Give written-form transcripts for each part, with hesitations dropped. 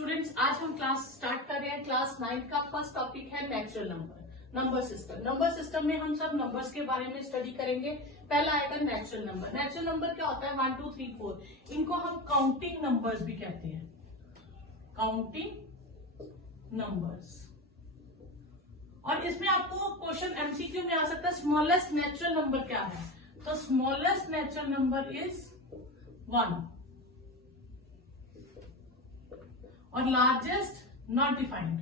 Students, आज हम class start कर रहे हैं। क्लास 9 का फर्स्ट टॉपिक है natural number, number system. Number system में हम सब नंबर्स के बारे में स्टडी करेंगे। पहला आएगा नेचुरल नंबर। नेचुरल नंबर क्या होता है? 1 2 3 4। इनको हम काउंटिंग नंबर्स भी कहते हैं, काउंटिंग नंबर्स। और इसमें आपको क्वेश्चन एमसीक्यू में आ सकता है, स्मॉलेस्ट नेचुरल नंबर क्या है? तो स्मॉलेस्ट नेचुरल नंबर इज 1 और largest not defined.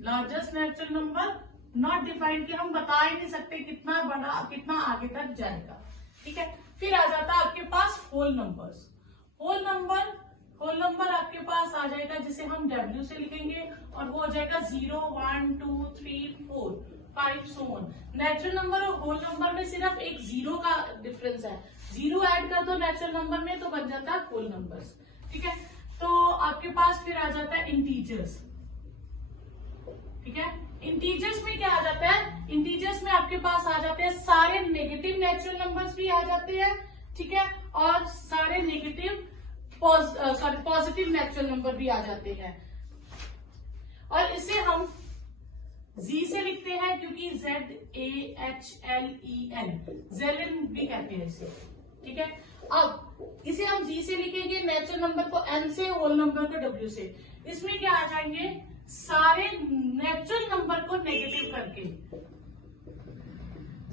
Largest natural number not defined, कि हम बता ही नहीं सकते कितना बड़ा कितना आगे तक जाएगा। ठीक है, फिर आ जाता है आपके पास होल नंबर्स। होल नंबर आपके पास आ जाएगा जिसे हम W से लिखेंगे और वो हो जाएगा 0 1 2 3 4 5 so on। नेचुरल नंबर और होल नंबर में सिर्फ एक जीरो का डिफरेंस है। जीरो ऐड कर दो नेचुरल नंबर में तो बन जाता है होल नंबर्स। ठीक है, तो आपके पास फिर आ जाता है इंटीजर्स। ठीक है, इंटीजर्स में क्या आ जाता है? इंटीजर्स में आपके पास आ जाते हैं सारे नेगेटिव नेचुरल नंबर्स भी आ जाते हैं। ठीक है, और सारे नेगेटिव पॉजिटिव नेचुरल नंबर भी आ जाते हैं। और इसे हम Z से लिखते हैं क्योंकि ZAHLEN, जेलिन भी कहते हैं इसे। ठीक है, अब इसे हम Z से लिखेंगे, नेचुरल नंबर को N से, होल नंबर को W से। इसमें क्या आ जाएंगे? सारे नेचुरल नंबर को नेगेटिव करके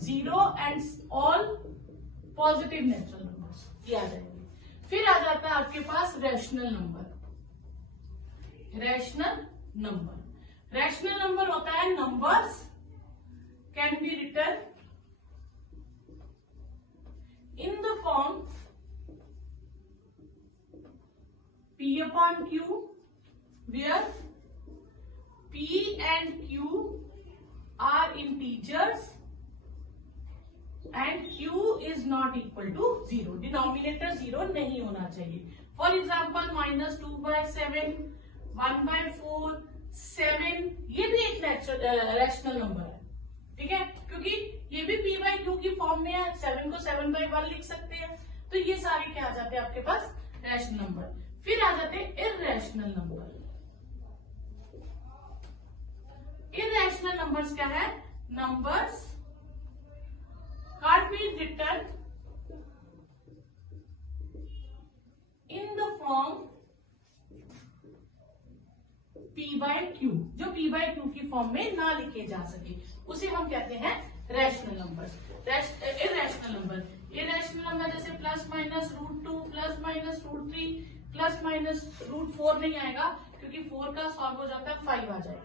0 and all positive natural numbers ये आ जाएंगे। फिर आ जाता है आपके पास रैशनल नंबर। रैशनल नंबर होता है numbers can be written in the form P/Q where P and Q are integers and Q is not equal to 0। Denominator 0 नहीं होना चाहिए। फॉर एग्जाम्पल -2/7, 1/4, 7, ये भी एक रैशनल नंबर है। ठीक है, क्योंकि ये भी P/Q की फॉर्म में है। 7 को 7/1 लिख सकते हैं। तो ये सारे क्या आ जाते हैं आपके पास? Rational number. फिर आ जाते हैं इर्रेशनल नंबर। इर्रेशनल नंबर्स क्या है? Numbers can't be written in the form P/Q, जो P/Q की फॉर्म में ना लिखे जा सके उसे हम कहते हैं रैशनल नंबर। इर्रेशनल नंबर जैसे +-√2, +-√3, +-√4 नहीं आएगा क्योंकि 4 का सॉल्व हो जाता है 5 आ जाएगा।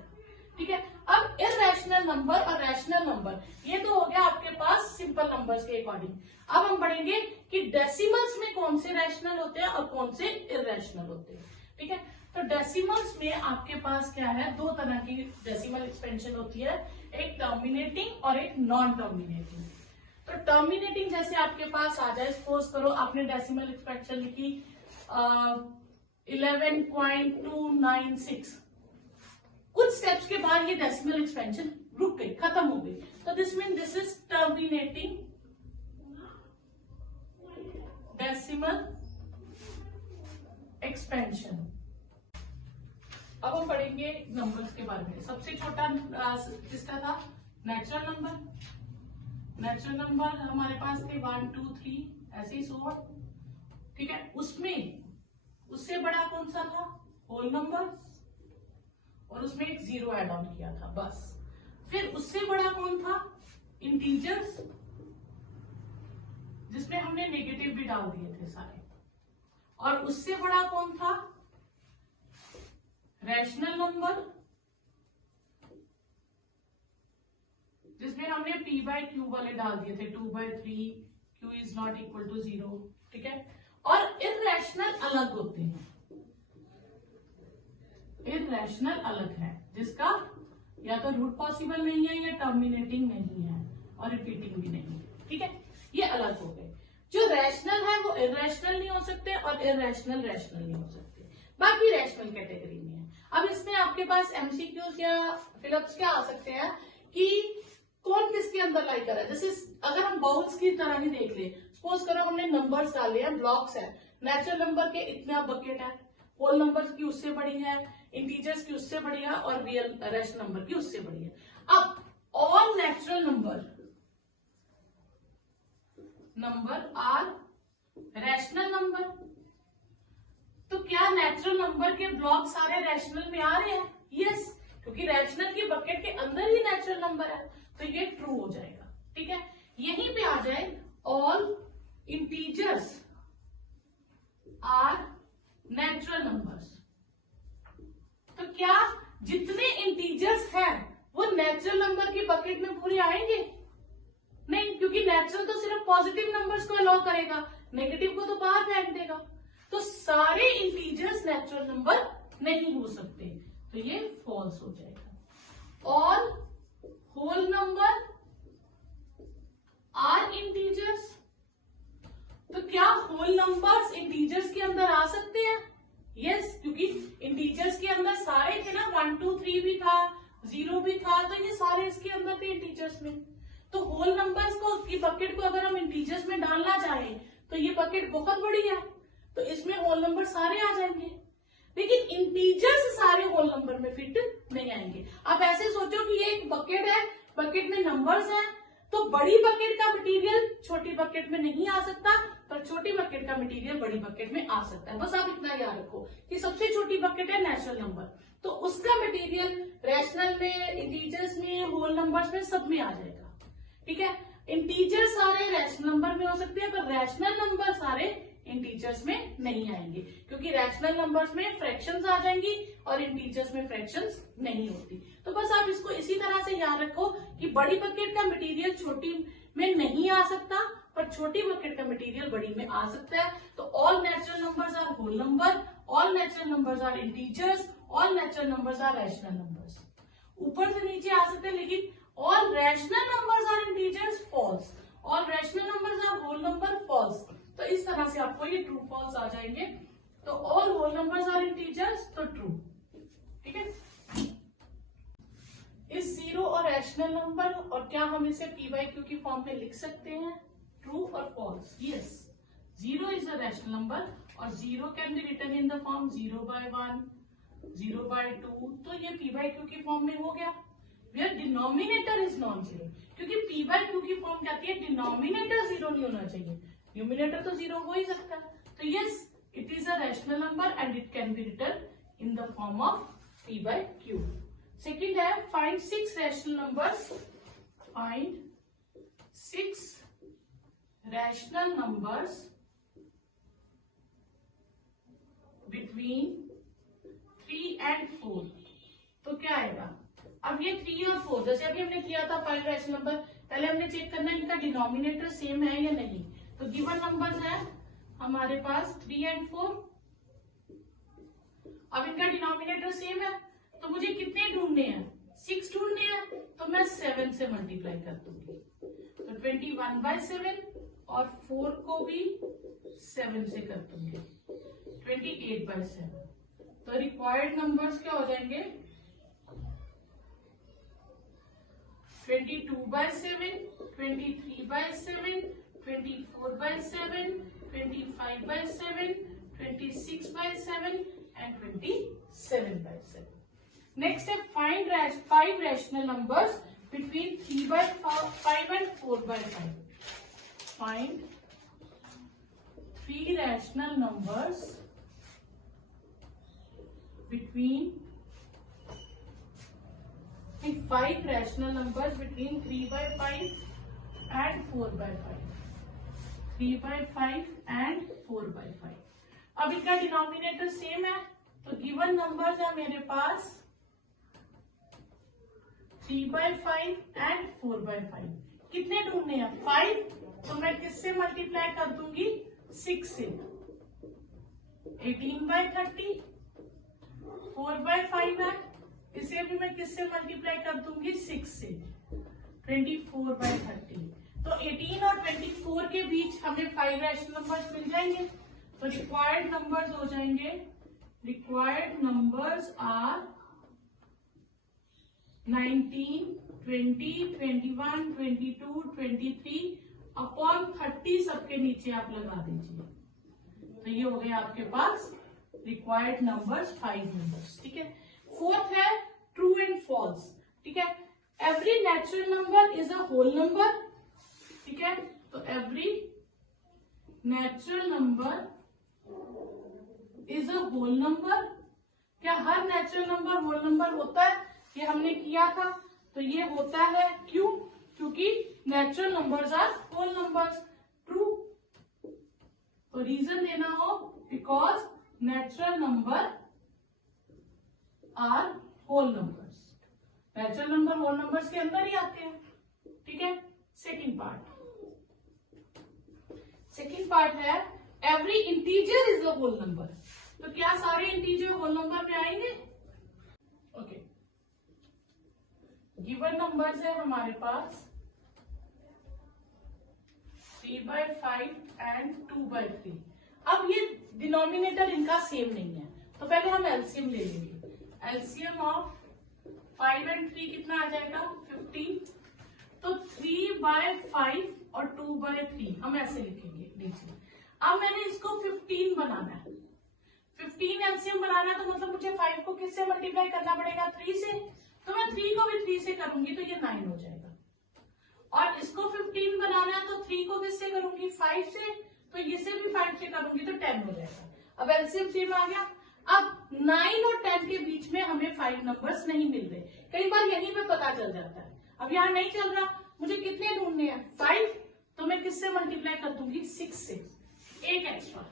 ठीक है, अब इर्रेशनल नंबर और रैशनल नंबर ये तो हो गया आपके पास सिंपल नंबर्स के अकॉर्डिंग। अब हम पढ़ेंगे कि डेसिमल्स में कौन से रैशनल होते हैं और कौन से इर्रेशनल होते हैं। ठीक है, तो डेसिमल्स में आपके पास क्या है? दो तरह की डेसिमल एक्सपेंशन होती है, एक टर्मिनेटिंग और एक नॉन टर्मिनेटिंग। तो टर्मिनेटिंग जैसे आपके पास आ जाए, सपोज करो आपने डेसिमल एक्सपेंशन लिखी 11.296, कुछ स्टेप्स के बाद ये डेसिमल एक्सपेंशन रुक गई, खत्म हो गई, तो this mean this is terminating decimal expansion. अब हम पढ़ेंगे नंबर्स के बारे में। सबसे छोटा किसका था? नेचुरल नंबर हमारे पास थे 1 2 3 ऐसे ही सो। ठीक है, उसमें उससे बड़ा कौन सा था? होल नंबर, और उसमें एक 0 ऐड ऑन किया था बस। फिर उससे बड़ा कौन था? इंटीजर्स, जिसमें हमने नेगेटिव भी डाल दिए थे सारे। और उससे बड़ा कौन था? रैशनल नंबर, जिसमें हमने P/Q वाले डाल दिए थे 2/3, Q is not equal to 0। ठीक है, और इर्रेशनल अलग होते हैं। इर्रेशनल अलग है जिसका या तो रूट पॉसिबल नहीं है या टर्मिनेटिंग नहीं है और रिपीटिंग भी नहीं है। ठीक है, ये अलग हो गए। जो रैशनल है वो इर्रेशनल नहीं हो सकते और इर्रेशनल रैशनल नहीं हो सकते, बाकी रैशनल कैटेगरी में है। अब इसमें आपके पास एमसीक्यूज या फिलअप्स क्या आ सकते हैं कि कौन किसके अंदर लाई कर रहा है। जैसे अगर हम बाउल्स की तरह ही देख ले, सपोज करो हमने नंबर्स डाले हैं, ब्लॉक्स है, नेचुरल नंबर के इतना बकेट है, होल नंबर की उससे बड़ी है, इंटीजर्स की उससे बड़ी है और रियल रैशनल नंबर की उससे बड़ी है। अब all natural number are rational number. तो क्या नेचुरल नंबर के ब्लॉक सारे रैशनल में आ रहे हैं? यस, क्योंकि रैशनल की बकेट के अंदर ही नेचुरल नंबर है, तो ये ट्रू हो जाएगा। ठीक है, यहीं पे आ जाए all integers are natural numbers. तो क्या जितने इंटीजर्स हैं वो नेचुरल नंबर की बकेट में पूरे आएंगे? नहीं, क्योंकि नेचुरल तो सिर्फ पॉजिटिव नंबर्स को अलाउ करेगा, नेगेटिव को तो बाहर फेंक देगा। तो सारे इंटीजर्स नेचुरल नंबर नहीं हो सकते, तो ये फॉल्स हो जाएगा। All whole number are integers. तो क्या होल नंबर्स इंटीजर्स के अंदर आ सकते हैं? यस, क्योंकि इंटीजर्स के अंदर सारे थे ना, 1 2 3 भी था, 0 भी था, तो ये सारे इसके अंदर थे इंटीजर्स में। तो होल नंबर्स को की बकेट को अगर हम इंटीजर्स में डालना चाहें तो ये बकेट बहुत बड़ी है, तो इसमें होल नंबर सारे आ जाएंगे, लेकिन इंटीजर्स सारे होल नंबर में फिट नहीं आएंगे। आप ऐसे सोचो कि ये एक बकेट है, बकेट में नंबर्स हैं, तो बड़ी बकेट का मटेरियल छोटी बकेट में नहीं आ सकता, पर छोटी बकेट का मटेरियल बड़ी बकेट में आ सकता है। बस आप इतना याद रखो कि सबसे छोटी बकेट है नेचुरल नंबर, तो उसका मटेरियल रैशनल में, इंटीजर्स में, होल नंबर्स में, सब में आ जाएगा। ठीक है, इंटीजर सारे रैशनल नंबर में हो सकते हैं, पर रैशनल नंबर सारे इंटीजर्स में नहीं आएंगे, क्योंकि रैशनल नंबर्स में फ्रैक्शंस आ जाएंगी और इंटीजर्स में फ्रैक्शंस नहीं होती। तो बस आप इसको इसी तरह से याद रखो कि बड़ी बकेट का मटेरियल छोटी में नहीं आ सकता, पर छोटी बकेट का मटेरियल बड़ी में आ सकता है। तो all natural numbers are whole number, all natural numbers are integers, all natural numbers are rational numbers. ऊपर से नीचे आ सकते हैं, लेकिन all rational numbers are integers false, all rational numbers are whole number false. तो इस तरह से आपको ये ट्रू फॉल्स आ जाएंगे। तो all whole numbers are integers, तो ट्रू। ठीक है, इस जीरो और रैशनल नंबर, और क्या हम इसे पी बाई क्यू की फॉर्म में लिख सकते हैं? ट्रू और false? Yes, zero is a rational number और zero can be written in the form 0/1, 0/2, तो ये पी बाई क्यू की फॉर्म में हो गया। Where denominator is non zero, क्योंकि पी बाई क्यू की फॉर्म कहती है डिनोमिनेटर जीरो नहीं होना चाहिए, न्यूमिनेटर तो जीरो हो ही सकता है। तो yes, it is a rational number and it can be written in the form of p by q. Second है find 6 rational numbers, find 6 rational numbers between 3 and 4। तो क्या आएगा? अब ये 3 और 4, जैसे अभी हमने किया था 5 रैशनल नंबर, पहले हमने चेक करना है इनका डिनोमिनेटर सेम है या नहीं। तो गिवन नंबर्स है हमारे पास 3 and 4। अब इनका डिनोमिनेटर सेम है, तो मुझे कितने ढूंढने हैं? 6 ढूंढने हैं, तो मैं 7 से मल्टीप्लाई कर दूंगी, तो 21/7, और 4 को भी 7 से कर दूंगी, 28/7। तो रिक्वायर्ड नंबर्स क्या हो जाएंगे? 22/7, 23/7, 24/7, 25/7, 26/7 and 27/7। नेक्स्ट है find 5 rational numbers between 3/5 and 4/5। Find 3 rational numbers between 5 rational numbers between 3/5 and 4/5, 3/5 and 4/5। अब इनका डिनोमिनेटर सेम है, तो गिवन नंबर्स है मेरे पास 3/5 and 4/5। कितने ढूंढने हैं? 5, तो मैं किससे मल्टीप्लाई कर दूंगी? 6 से। 18/30, 4/5 है, इसे भी मैं किससे मल्टीप्लाई कर दूंगी? 6 से। 24/30, तो 18 और 24 के बीच हमें 5 रैशनल नंबर्स मिल जाएंगे। तो रिक्वायर्ड नंबर्स हो जाएंगे, रिक्वायर्ड नंबर्स आर 19, 20, 21, 22, 23 अपॉन 30, सबके नीचे आप लगा दीजिए। तो ये हो गया आपके पास रिक्वायर्ड नंबर्स 5 नंबर्स। ठीक है, फोर्थ है ट्रू एंड फॉल्स। ठीक है, every natural number is a whole number. ठीक है, तो every natural number is a whole number. क्या हर नेचुरल नंबर होल नंबर होता है? ये हमने किया था, तो ये होता है। क्यों? क्योंकि natural numbers are whole numbers. True, तो रीजन देना हो because natural number are whole numbers. Natural number whole numbers के अंदर ही आते हैं। ठीक है, सेकेंड पार्ट है every integer is a whole number. तो क्या सारे इंटीजर होल नंबर में आएंगे? ओके, गिवन नंबर्स है हमारे पास 3/5 एंड 2/3। अब ये डिनोमिनेटर इनका सेम नहीं है, तो पहले हम एलसीएम ले लेंगे। एलसीएम ऑफ 5 एंड 3 कितना आ जाएगा? 15। तो 3/5 और 2/3 हम ऐसे लिखेंगे नीचे। अब मैंने इसको 15 बनाना है। 15 एलसीएम बनाना है, तो मतलब मुझे 5 को किससे मल्टीप्लाई करना पड़ेगा? 3 से। तो मैं 3 को भी 3 से करूंगी तो ये 9 हो जाएगा। और इसको 15 बनाना है, तो 3 को किससे करूंगी? 5 से। तो इसे भी 5 से करूंगी तो 10 हो जाएगा। अब एलसीएम सेम आ गया। अब 9 और 10 के बीच में हमें 5 नंबर्स नहीं मिल रहे। कई बार यहीं पे पता चल जाता है। अब यहाँ नहीं चल रहा, मुझे कितने ढूंढने हैं? 5। तो मैं किससे मल्टीप्लाई कर दूंगी? 6 से, एक एक्स्ट्रा।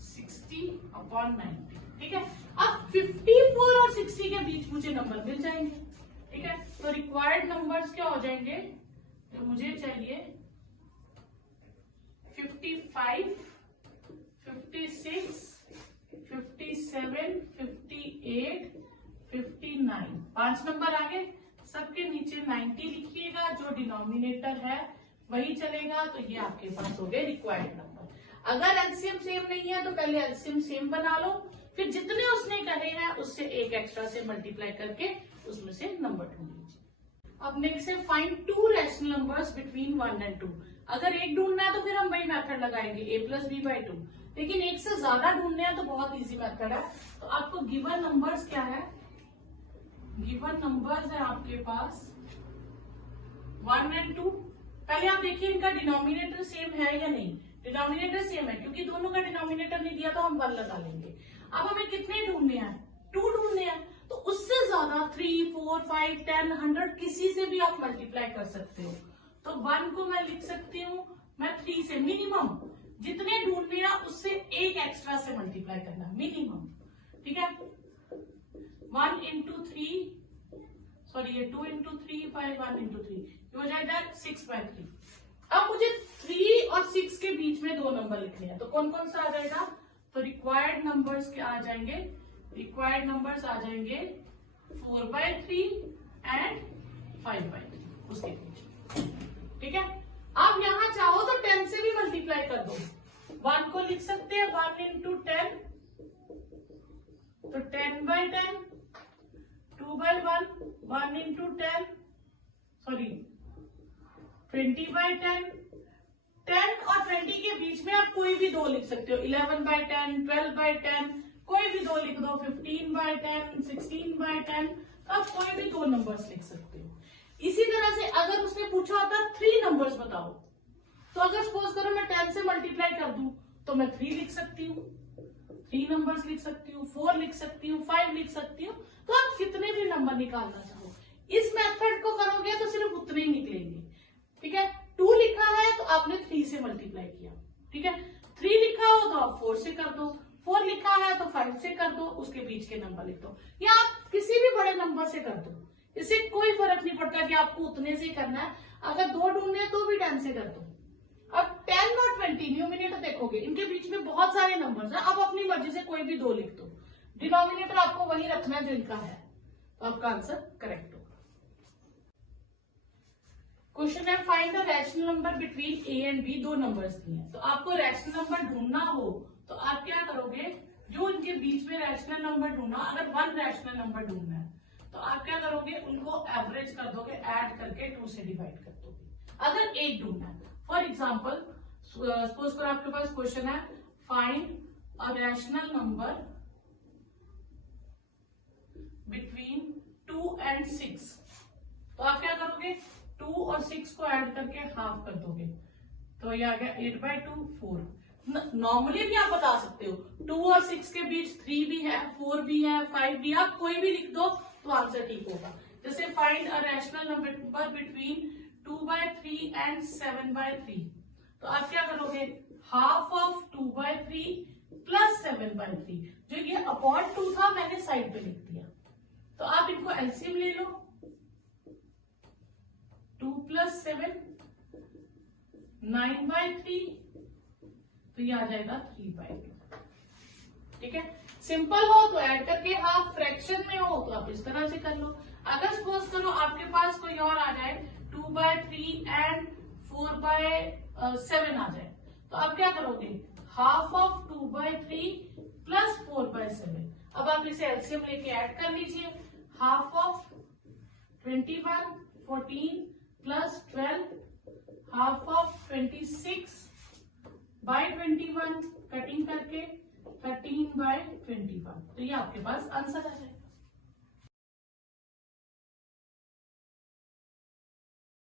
60/90। ठीक है, अब 54 और 60 के बीच मुझे नंबर मिल जाएंगे। ठीक है, तो रिक्वायर्ड नंबर्स क्या हो जाएंगे? तो मुझे चाहिए 55, 56, 57, 58, 59। 5 नंबर आगे, सबके नीचे 90 लिखिएगा। जो डिनोमिनेटर है वही चलेगा। तो ये आपके पास हो गए रिक्वायर्ड नंबर। अगर एलसीएम सेम नहीं है तो पहले एलसीएम सेम बना लो, फिर जितने उसने करे हैं उससे एक एक्स्ट्रा से मल्टीप्लाई करके उसमें से नंबर ढूंढ लीजिए। अब नेक्स्ट है find 2 rational numbers between 1 and 2। अगर एक ढूंढना है तो फिर हम वही मेथड लगाएंगे, a + b/2। लेकिन एक से ज्यादा ढूंढने हैं तो बहुत इजी मेथड है। तो आपको गिवन नंबर्स क्या है? गिवन नंबर्स है आपके पास 1 एंड 2। पहले आप देखिए इनका डिनोमिनेटर सेम है या नहीं। डिनोमिनेटर सेम है, क्योंकि दोनों का डिनोमिनेटर नहीं दिया तो हम 1 लगा लेंगे। अब हमें कितने ढूंढने हैं? 2 ढूंढने हैं। तो उससे ज्यादा 3, 4, 5, 10, 100 किसी से भी आप मल्टीप्लाई कर सकते हो। तो 1 को मैं लिख सकती हूँ मैं 3 से। मिनिमम जितने ढूंढने हैं उससे एक एक्स्ट्रा से मल्टीप्लाई करना मिनिमम। ठीक है, 1 into 3, सॉरी ये 2 into 3/1 into 3 हो जाएगा 6/3। अब मुझे 3 और 6 के बीच में 2 नंबर लिखने हैं, तो कौन कौन सा आ जाएगा? तो रिक्वायर्ड नंबर्स क्या आ जाएंगे? रिक्वायर्ड नंबर्स आ जाएंगे 4/3 एंड 5/3 उसके बीच। ठीक है, आप यहां चाहो तो 10 से भी मल्टीप्लाई कर दो। 1 को लिख सकते हैं 1 into 10, तो 10/10, 2/1, 1 into 10, सॉरी 20/10। 10 और 20 के बीच में आप कोई भी 2 लिख सकते हो। 11/10, 12/10, कोई भी 2 लिख दो। 15/10, 16/10, तो आप कोई भी 2 नंबर्स लिख सकते हो। इसी तरह से अगर उसने पूछा होता 3 नंबर्स बताओ, तो अगर सपोज करो मैं 10 से मल्टीप्लाई कर दूं तो मैं 3 लिख सकती हूँ, 3 नंबर्स लिख सकती हूँ, 4 लिख सकती हूँ, 5 लिख सकती हूँ। तो आप कितने भी नंबर निकालना चाहो इस मेथड को करोगे तो सिर्फ उतने ही निकलेंगे। ठीक है, 2 लिखा है तो आपने 3 से मल्टीप्लाई किया। ठीक है, 3 लिखा हो तो आप 4 से कर दो, 4 लिखा है तो 5 से कर दो, उसके बीच के नंबर लिख दो, या आप किसी भी बड़े नंबर से कर दो। इससे कोई फर्क नहीं पड़ता कि आपको उतने से करना है। अगर 2 ढूंढने हैं तो भी 10 से कर दो। अब 10 और 20 न्यूमिनेटर देखोगे, इनके बीच में बहुत सारे नंबर्स हैं। अब अपनी मर्जी से कोई भी 2 लिख दो, डिनोमिनेटर आपको वही रखना है जो इनका है, तो आपका आंसर करेक्ट होगा। क्वेश्चन है find the rational number between A and B. 2 numbers दिए हैं, तो आपको रैशनल नंबर ढूंढना हो तो आप क्या करोगे? जो इनके बीच में रैशनल नंबर ढूंढना, अगर 1 रैशनल नंबर ढूंढना है तो आप क्या करोगे? उनको एवरेज कर दोगे, ऐड करके 2 से डिवाइड कर दोगे। अगर एक ढूंढना है, फॉर एग्जाम्पल सपोज करो आपके पास क्वेश्चन है find a rational number between 2 and 6, तो आप क्या करोगे 2 और 6 को ऐड करके हाफ कर दोगे, तो ये आ गया 8/2 4। नॉर्मली भी आप बता सकते हो 2 और 6 के बीच 3 भी है, 4 भी है, 5 भी, आप कोई भी लिख दो तो आंसर ठीक होगा। जैसे find a rational number between 2/3 and 7/3, तो आप क्या करोगे हाफ ऑफ 2/3 प्लस 7/3, जो ये अपॉन 2 था मैंने साइड पे लिख दिया, तो आप इनको एलसीएम ले लो, 2 + 7 9/3, तो ये आ जाएगा 3/2। ठीक है, सिंपल हो तो ऐड करके हाफ, फ्रैक्शन में हो तो आप इस तरह से कर लो। अगर सपोज करो आपके पास कोई और आ जाए 2/3 and 4/7 आ जाए, तो आप क्या करोगे हाफ ऑफ 2/3 प्लस 4/7। अब आप इसे एलसीएम लेके ऐड कर लीजिए, half of 21 14 plus 12, half of 26/21 cutting करके 13/21, तो ये आपके पास आंसर आ जाएगा।